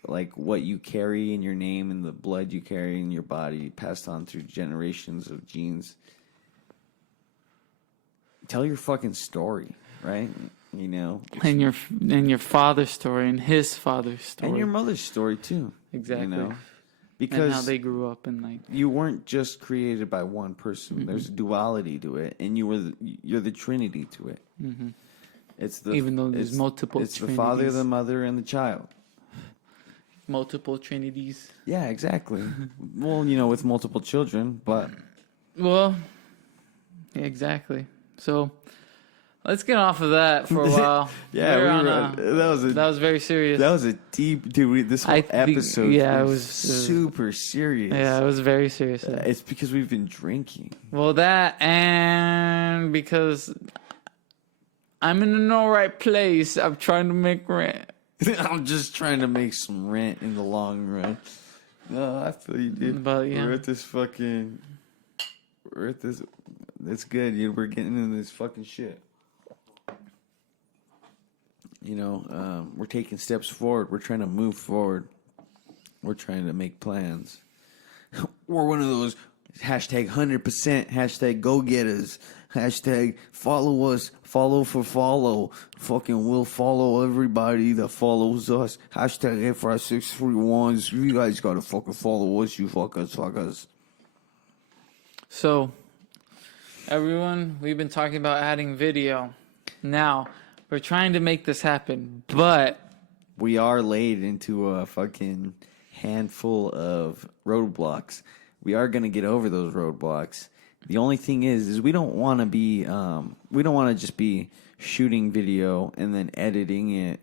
like what you carry in your name and the blood you carry in your body, passed on through generations of genes. Tell your fucking story, right? And your father's story and his father's story and your mother's story too. Exactly. Because and how they grew up and you weren't just created by one person. There's a duality to it, and you're the Trinity to it. It's even though there's multiple. It's trinities. The Father, the Mother, and the child. Multiple trinities. Yeah, exactly. Well, with multiple children, but yeah, exactly. So let's get off of that for a while. Yeah, that was very serious. That was a deep, dude. This whole episode, it was super serious. Yeah, it was very serious. It's because we've been drinking. Well, that and because I'm in the right place. I'm trying to make rent. I'm just trying to make some rent in the long run. No, I feel you, dude. But yeah, we're at this. It's good, dude. We're getting into this fucking shit. We're taking steps forward. We're trying to move forward. We're trying to make plans. We're one of those hashtag 100%, hashtag go-getters, hashtag follow us, follow for follow. Fucking we'll follow everybody that follows us. Hashtag FR631s. You guys gotta fucking follow us, you fuckers. So, everyone, we've been talking about adding video. Now, we're trying to make this happen, but we are laid into a fucking handful of roadblocks. We are going to get over those roadblocks. The only thing is we don't want to be, we don't want to just be shooting video and then editing it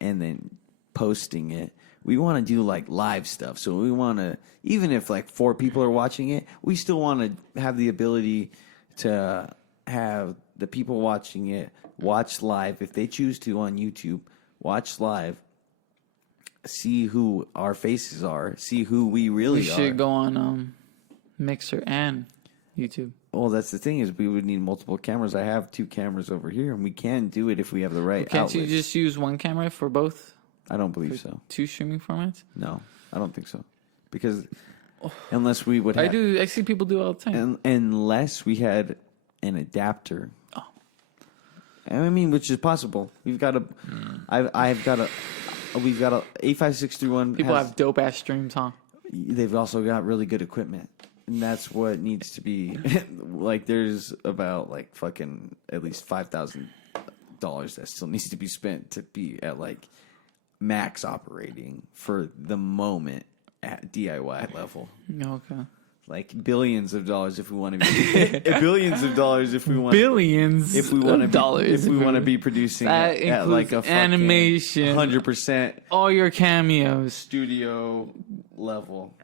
and then posting it. We want to do live stuff. So we want to, even if 4 people are watching it, we still want to have the ability to have the people watching it watch live if they choose to on YouTube. Watch live. See who our faces are. See who we really are. We should go on Mixer and YouTube. Well, that's the thing is we would need multiple cameras. I have 2 cameras over here, and we can do it if we have the right Can't outlets. you just use one camera for both? I don't believe so. 2 streaming formats? No, I don't think so. Because unless we would have... I see people do it all the time. Unless we had an adapter. Oh. I mean, which is possible. We've got a... We've got a 85631. People have dope-ass streams, huh? They've also got really good equipment. And that's what needs to be... like, there's about, like, fucking at least $5,000 that still needs to be spent to be at, like, max operating for the moment at DIY level. Okay. Like billions of dollars if we want to be billions of dollars if we want billions if we want to dollars if we want to be producing at like a animation 100% all your cameos studio level.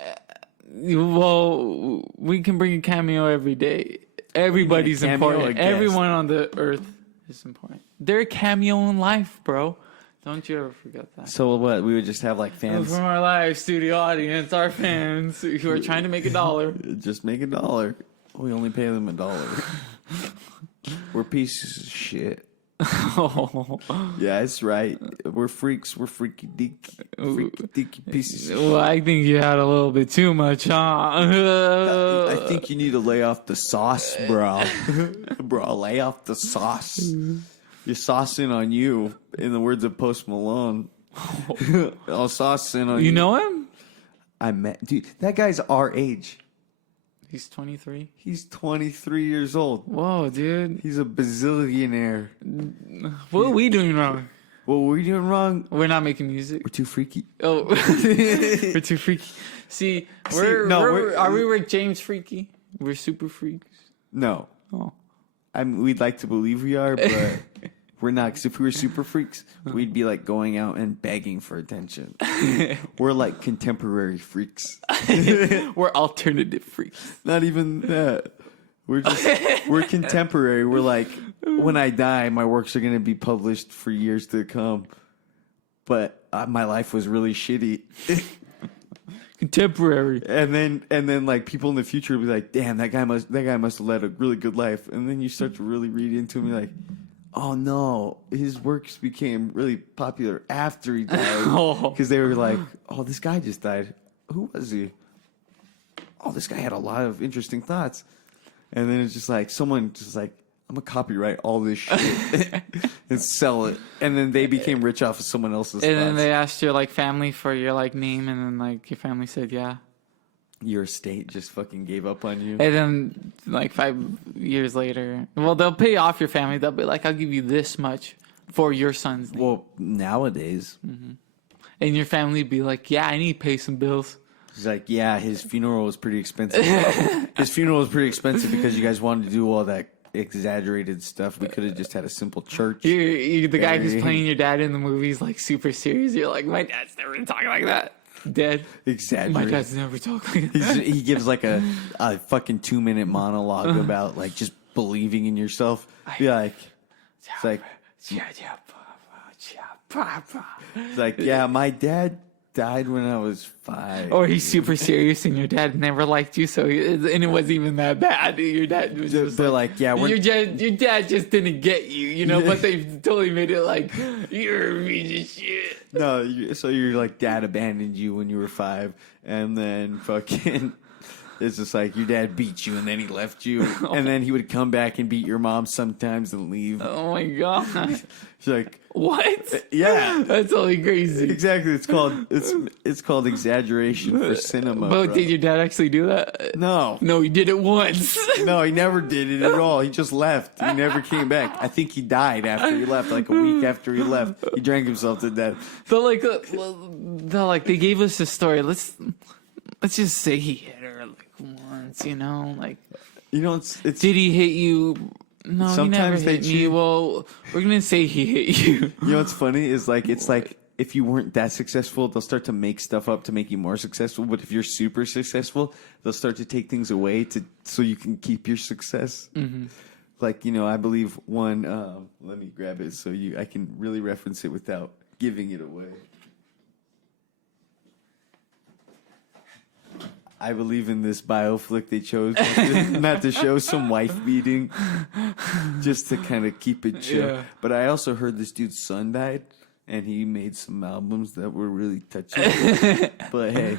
Well, we can bring a cameo every day. Everybody's important. Everyone on the earth is important. They're a cameo in life, bro. Don't you ever forget that. So what? We would just have like fans from our live studio audience, our fans who are trying to make $1. Just make $1. We only pay them $1. We're pieces of shit. Oh. Yeah, that's right. We're freaks. We're freaky deaky pieces of shit. Well, I think you had a little bit too much, huh? I think you need to lay off the sauce, bro. Bro, lay off the sauce. You're saucing on you, in the words of Post Malone. I'll sauce in on you. You know him? Dude, that guy's our age. He's 23? He's 23 years old. Whoa, dude. He's a bazillionaire. What are we doing wrong? What were we doing wrong? We're not making music. We're too freaky. Oh, we're too freaky. Are we Rick James freaky? We're super freaks. No. Oh. We'd like to believe we are, but we're not. Because if we were super freaks, we'd be like going out and begging for attention. We're like contemporary freaks. We're alternative freaks. Not even that. We're contemporary. We're like, when I die, my works are going to be published for years to come. But my life was really shitty. Contemporary. And then like people in the future will be like, damn, that guy must have led a really good life. And then you start to really read into him, and you're like, oh no, his works became really popular after he died. Because they were like, oh, this guy just died. Who was he? Oh, this guy had a lot of interesting thoughts. And then it's just like someone just like, I'm gonna copyright all this shit and sell it. And then they became rich off of someone else's thoughts. Then they asked your like family for your like name, and then like your family said yeah. Your estate just fucking gave up on you. And then like 5 years later, well, they'll pay off your family. They'll be like, I'll give you this much for your son's name. Well, nowadays. Mm-hmm. And your family would be like, yeah, I need to pay some bills. He's like, yeah, his funeral was pretty expensive. His funeral was pretty expensive because you guys wanted to do all that exaggerated stuff. We could have just had a simple church. You're the guy who's playing your dad in the movies, like super serious. You're like, my dad's never been talking like that. Dead. Exaggerated. My dad's never talked like that. He gives like a fucking 2-minute monologue about like just believing in yourself. Be like, it's like, yeah, my dad died when I was 5. Or he's super serious and your dad never liked you, and it wasn't even that bad. Your dad was just they're like, yeah, your dad just didn't get you, but they totally made it like you're a piece of shit. No, so you're like, dad abandoned you when you were 5, and then fucking it's just like your dad beat you and then he left you, and then he would come back and beat your mom sometimes and leave. Oh my god! She's like, what? Yeah, that's totally crazy. Exactly. It's called exaggeration for cinema. But bro. Did your dad actually do that? No. No, he did it once. No, he never did it at all. He just left. He never came back. I think he died after he left, like a week after he left. He drank himself to death. So they gave us a story. Let's just say he hit her like once, like. It's did he hit you? No, sometimes he never hit me. Well, we're gonna say he hit you. You know what's funny is like it's like if you weren't that successful, they'll start to make stuff up to make you more successful. But if you're super successful, they'll start to take things away so you can keep your success. Mm-hmm. Like I believe one. Let me grab it so I can really reference it without giving it away. I believe in this bioflick they chose not to show some wife beating, just to kind of keep it chill. Yeah. But I also heard this dude's son died, and he made some albums that were really touching. But hey,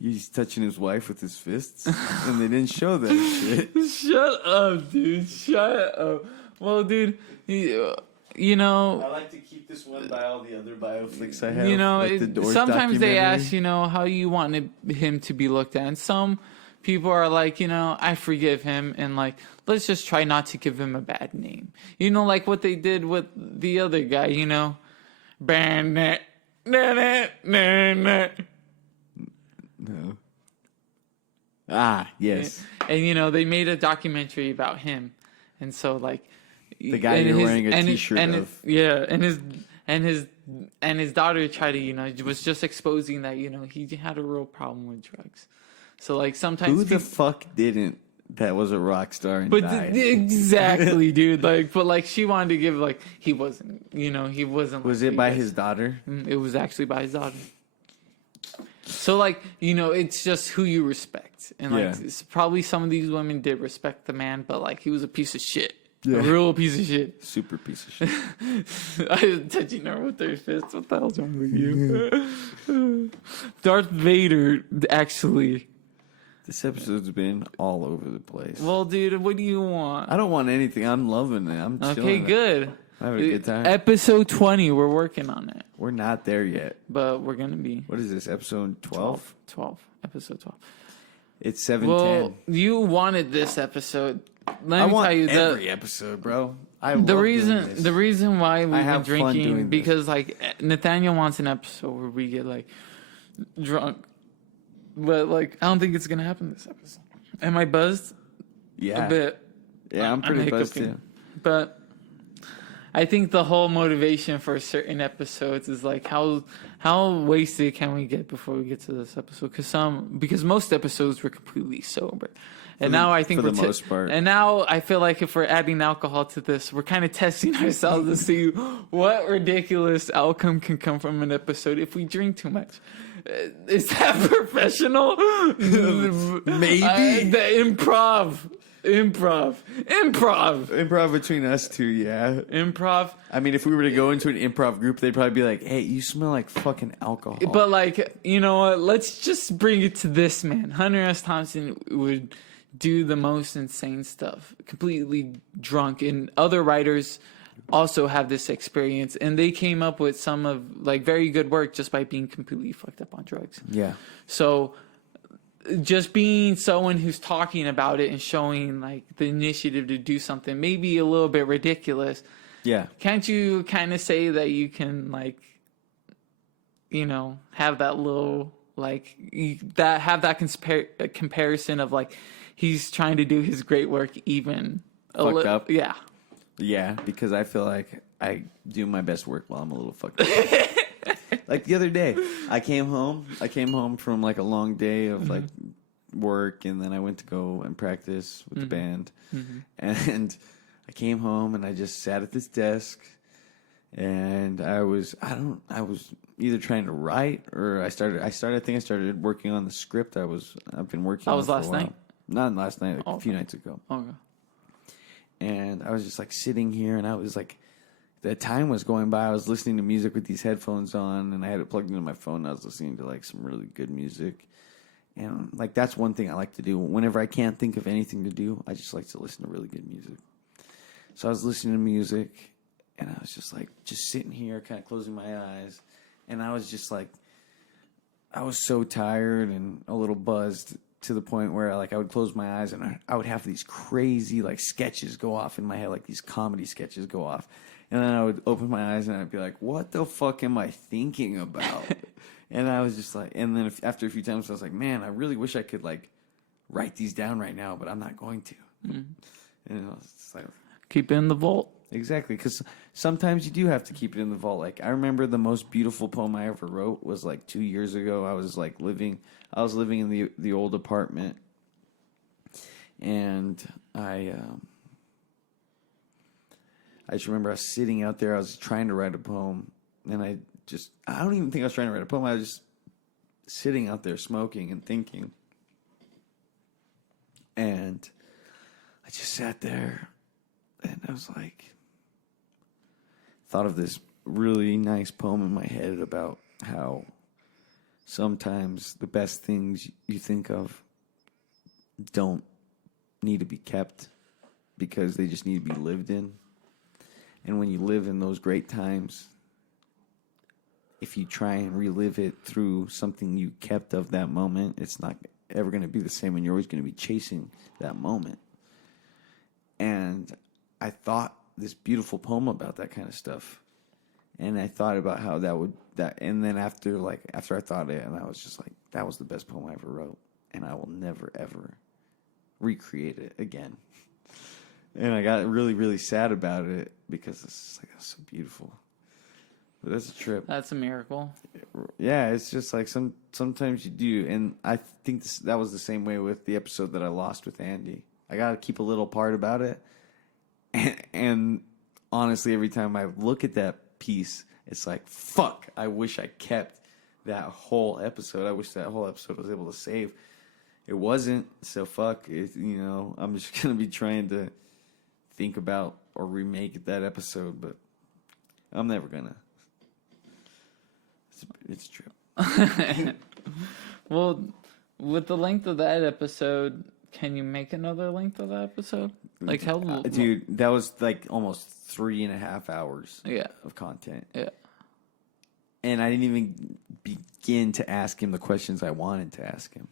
he's touching his wife with his fists, and they didn't show that shit. Shut up, dude. Shut up. Well, dude, you know, I like to keep this one by all the other bioflicks I have. You know, like sometimes they ask, you know, how you want him to be looked at. And some people are like, you know, I forgive him. And like, let's just try not to give him a bad name. You know, like what they did with the other guy, you know. No. Ah, yes. And, you know, they made a documentary about him. And so, like, the guy you're wearing a T-shirt of. Yeah, and his daughter tried to, you know, was just exposing that, you know, he had a real problem with drugs. So like sometimes who the fuck didn't? That was a rock star and died. Exactly, dude. Like, but like she wanted to give like he wasn't, you know, he wasn't. Was like, it by his daughter? It was actually by his daughter. So like, you know, it's just who you respect, and like probably some of these women did respect the man, but like he was a piece of shit. Yeah. A real piece of shit. Super piece of shit. I was touching her with their fists. What the hell's wrong with you? Darth Vader, actually. This episode's been all over the place. Well, dude, what do you want? I don't want anything. I'm loving it. I'm chilling. Okay, good. I'm having a good time. Episode 20, we're working on it. We're not there yet. But we're going to be. What is this, episode 12? 12. Episode 12. It's 7:10. Well, you wanted this episode. Let me tell you every episode, bro. The reason why we've been drinking because like Nathaniel wants an episode where we get like drunk, but like I don't think it's gonna happen this episode. Am I buzzed? Yeah, a bit. Yeah, I'm pretty buzzed too. But I think the whole motivation for certain episodes is like how wasted can we get before we get to this episode? Because most episodes were completely sober. And now I think for the most part. And now I feel like if we're adding alcohol to this, we're kind of testing ourselves to see what ridiculous outcome can come from an episode if we drink too much. Is that professional? Maybe. The improv between us two, yeah. Improv. I mean, if we were to go into an improv group, they'd probably be like, "Hey, you smell like fucking alcohol." But like, you know what? Let's just bring it to this man. Hunter S. Thompson would do the most insane stuff, completely drunk, and other writers also have this experience, and they came up with some of like very good work just by being completely fucked up on drugs. Yeah. So just being someone who's talking about it and showing like the initiative to do something maybe a little bit ridiculous. Yeah. Can't you kind of say that you can like, you know, have that little like have that comparison of like he's trying to do his great work even fucked up? Yeah. Yeah, because I feel like I do my best work while I'm a little fucked up. Like the other day, I came home from like a long day of like work, and then I went to go and practice with the band. And I came home and I just sat at this desk, and I was either trying to write or I started working on the script I've been working on for a while. Night? Not last night, a few nights ago. Okay. And I was just like sitting here, and I was like, the time was going by. I was listening to music with these headphones on, and I had it plugged into my phone. And I was listening to like some really good music, and like that's one thing I like to do. Whenever I can't think of anything to do, I just like to listen to really good music. So I was listening to music, and I was just like just sitting here, kind of closing my eyes, and I was just like, I was so tired and a little buzzed. To the point where like I would close my eyes and I would have these crazy like sketches go off in my head, like these comedy sketches go off, and then I would open my eyes and I'd be like, "What the fuck am I thinking about?" And I was just like, and then after a few times I was like, "Man, I really wish I could like write these down right now, but I'm not going to." And I was just like, keep it in the vault. Exactly, because sometimes you do have to keep it in the vault. Like I remember the most beautiful poem I ever wrote was like 2 years ago. I was living in the old apartment, and I just remember I was sitting out there. I was trying to write a poem, and I don't even think I was trying to write a poem. I was just sitting out there smoking and thinking. And I just sat there and I was like, thought of this really nice poem in my head about how sometimes the best things you think of don't need to be kept because they just need to be lived in. And when you live in those great times, if you try and relive it through something you kept of that moment, it's not ever going to be the same, and you're always going to be chasing that moment. And I thought this beautiful poem about that kind of stuff. And I thought about how and then after I thought it, and I was just like, that was the best poem I ever wrote, and I will never ever recreate it again. And I got really, really sad about it because it's like, that's so beautiful. But that's a trip. That's a miracle. Yeah, it's just like sometimes you do. And I think that was the same way with the episode that I lost with Andy. I got to keep a little part about it. And honestly, every time I look at that piece, it's like, fuck, I wish I kept that whole episode. I wish that whole episode was able to save. It wasn't, so fuck it, I'm just going to be trying to think about or remake that episode, but I'm never going to. It's true. Well, with the length of that episode, can you make another length of that episode? Like how? Dude, that was like almost 3.5 hours of content. Yeah. And I didn't even begin to ask him the questions I wanted to ask him.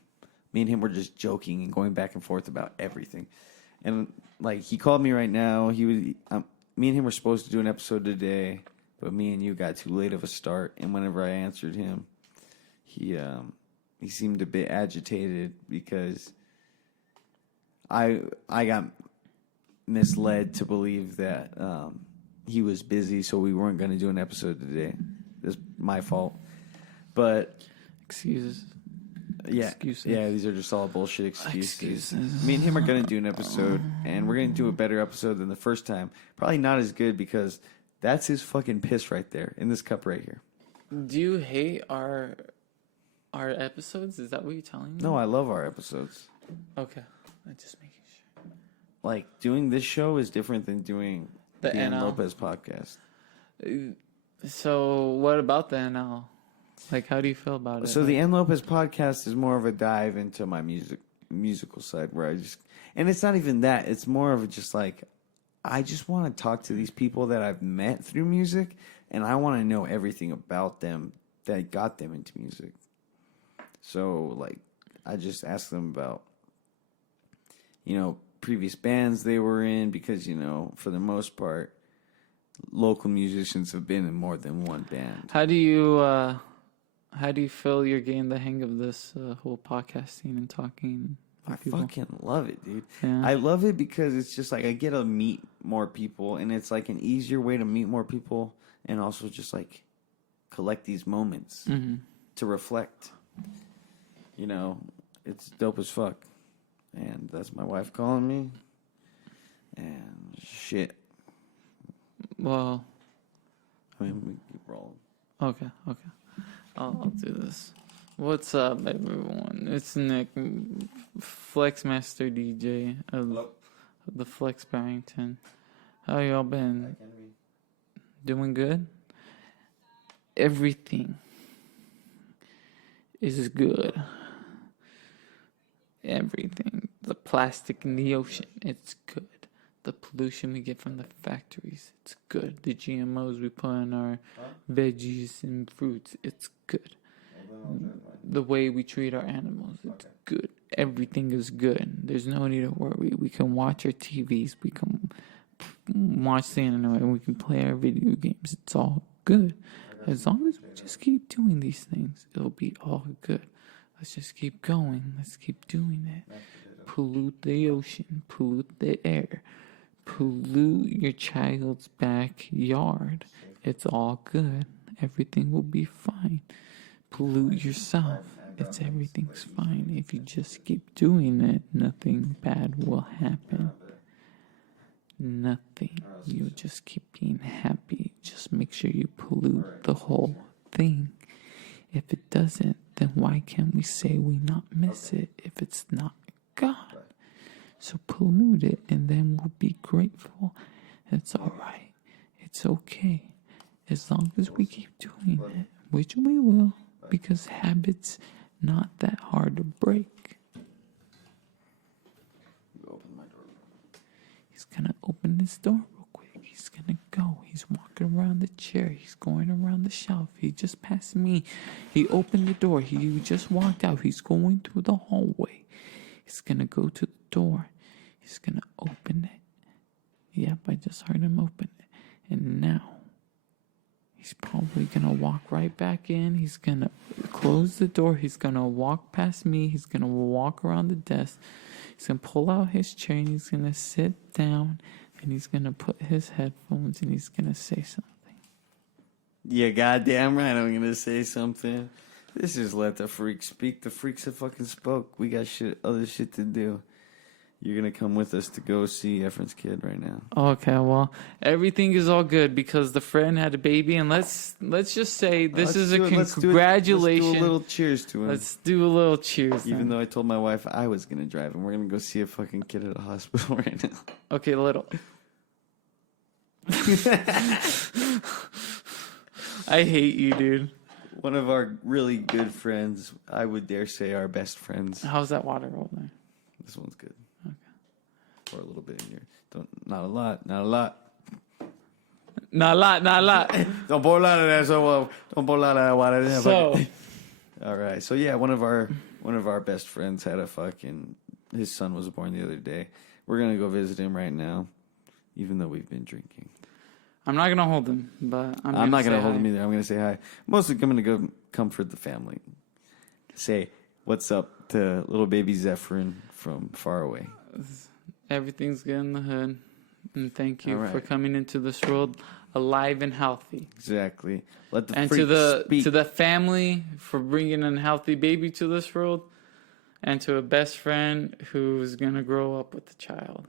Me and him were just joking and going back and forth about everything. And like, he called me right now. Me and him were supposed to do an episode today, but me and you got too late of a start. And whenever I answered him, he seemed a bit agitated because I got misled to believe that he was busy, so we weren't going to do an episode today. It's my fault. But excuses. Yeah, excuses. Yeah, these are just all bullshit excuses. Me and him are going to do an episode, and we're going to do a better episode than the first time. Probably not as good because that's his fucking piss right there in this cup right here. Do you hate our episodes? Is that what you're telling me? No, I love our episodes. Okay, I'm just making sure. Like, doing this show is different than doing the NL Lopez podcast. So, what about the NL? Like, how do you feel about it? So the N. Lopez podcast is more of a dive into my musical side where and it's not even that. It's more of just like, I just want to talk to these people that I've met through music, and I want to know everything about them that got them into music. So, like, I just ask them about, previous bands they were in because, for the most part, local musicians have been in more than one band. How do you feel you're getting the hang of this whole podcasting and talking? I fucking love it, dude. Yeah. I love it because it's just like I get to meet more people, and it's like an easier way to meet more people and also just like collect these moments to reflect. It's dope as fuck. And that's my wife calling me. And shit. Well, we keep rolling. Okay. I'll do this. What's up, everyone? It's Nick, Flexmaster DJ of the Flex Barrington. How y'all been? Doing good? Everything is good. Everything. The plastic in the ocean, it's good. The pollution we get from the factories, it's good. The GMOs we put in our veggies and fruits, it's good. The way we treat our animals, it's good. Everything is good. There's no need to worry. We can watch our TVs. We can watch the internet. We can play our video games. It's all good. As long as we just keep doing these things, it'll be all good. Let's just keep going. Let's keep doing it. Pollute the ocean. Pollute the air. Pollute your child's backyard. It's all good. Everything will be fine. Pollute yourself. Everything's fine. If you just keep doing it, nothing bad will happen. Nothing. You'll just keep being happy. Just make sure you pollute the whole thing. If it doesn't, then why can't we say we not miss it if it's not God? So pollute it, and then we'll be grateful. It's all right. It's okay. As long as we keep doing it, which we will, because habits not that hard to break. He's gonna open this door real quick. He's gonna go. He's walking around the chair. He's going around the shelf. He just passed me. He opened the door. He just walked out. He's going through the hallway. He's gonna go to the door. He's gonna open it. Yep, I just heard him open it. And now, he's probably gonna walk right back in. He's gonna close the door. He's gonna walk past me. He's gonna walk around the desk. He's gonna pull out his chair and he's gonna sit down and he's gonna put his headphones and he's gonna say something. Yeah, goddamn right, I'm gonna say something. This is Let the Freak Speak. The freaks have fucking spoke. We got other shit to do. You're gonna come with us to go see Efren's kid right now. Okay, well, everything is all good because the friend had a baby, and let's just say this is a congratulations. Let's do a little cheers to him. Let's do a little cheers. Even though I told my wife I was gonna drive, and we're gonna go see a fucking kid at a hospital right now. Okay, little. I hate you, dude. One of our really good friends, I would dare say our best friends. How's that water roll there? This one's good. Pour a little bit in here. Not a lot. Not a lot. Don't pour a lot of that. Don't pour a lot of that water. So, all right. So yeah, one of our best friends had his son was born the other day. We're gonna go visit him right now, even though we've been drinking. I'm not gonna hold him, but I'm not gonna hold him either. I'm gonna say hi. Mostly, I'm gonna go comfort the family. Say what's up to little baby Zephyrin from far away. Everything's good in the hood. And thank you for coming into this world alive and healthy. Exactly. Let the and freak speak. To the family for bringing a healthy baby to this world. And to a best friend who's going to grow up with the child.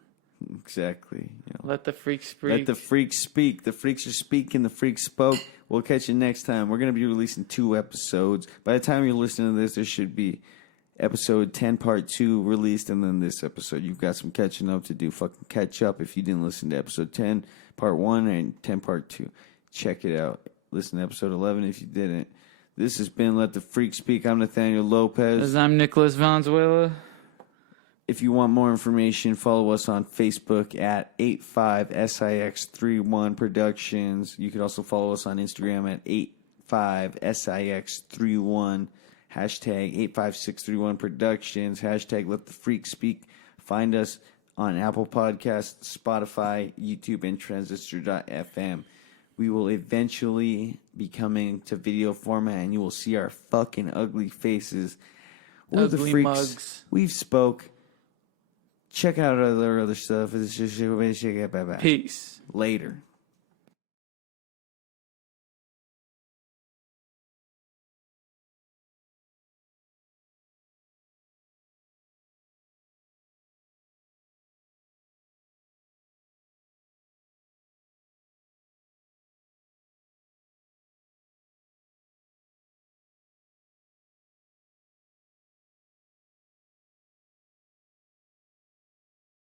Exactly. You know. Let the freaks speak. Let the freaks speak. The freaks are speaking. The freaks spoke. We'll catch you next time. We're going to be releasing 2 episodes. By the time you're listening to this, there should be episode 10 part 2 released, and then this episode. You've got some catching up to do. Fucking catch up if you didn't listen to episode 10 part 1 and 10 part 2. Check it out. Listen to episode 11 if you didn't. This has been Let the Freak Speak. I'm Nathaniel Lopez. I'm Nicholas Valenzuela. If you want more information, follow us on Facebook at 85SIX31 Productions. You can also follow us on Instagram at 85SIX31. Hashtag 85631 Productions. Hashtag Let the Freak Speak. Find us on Apple Podcasts, Spotify, YouTube, and Transistor.fm. We will eventually be coming to video format, and you will see our fucking ugly faces. We're ugly the freaks. Mugs. We've spoke. Check out our other stuff. Peace. Peace. Later.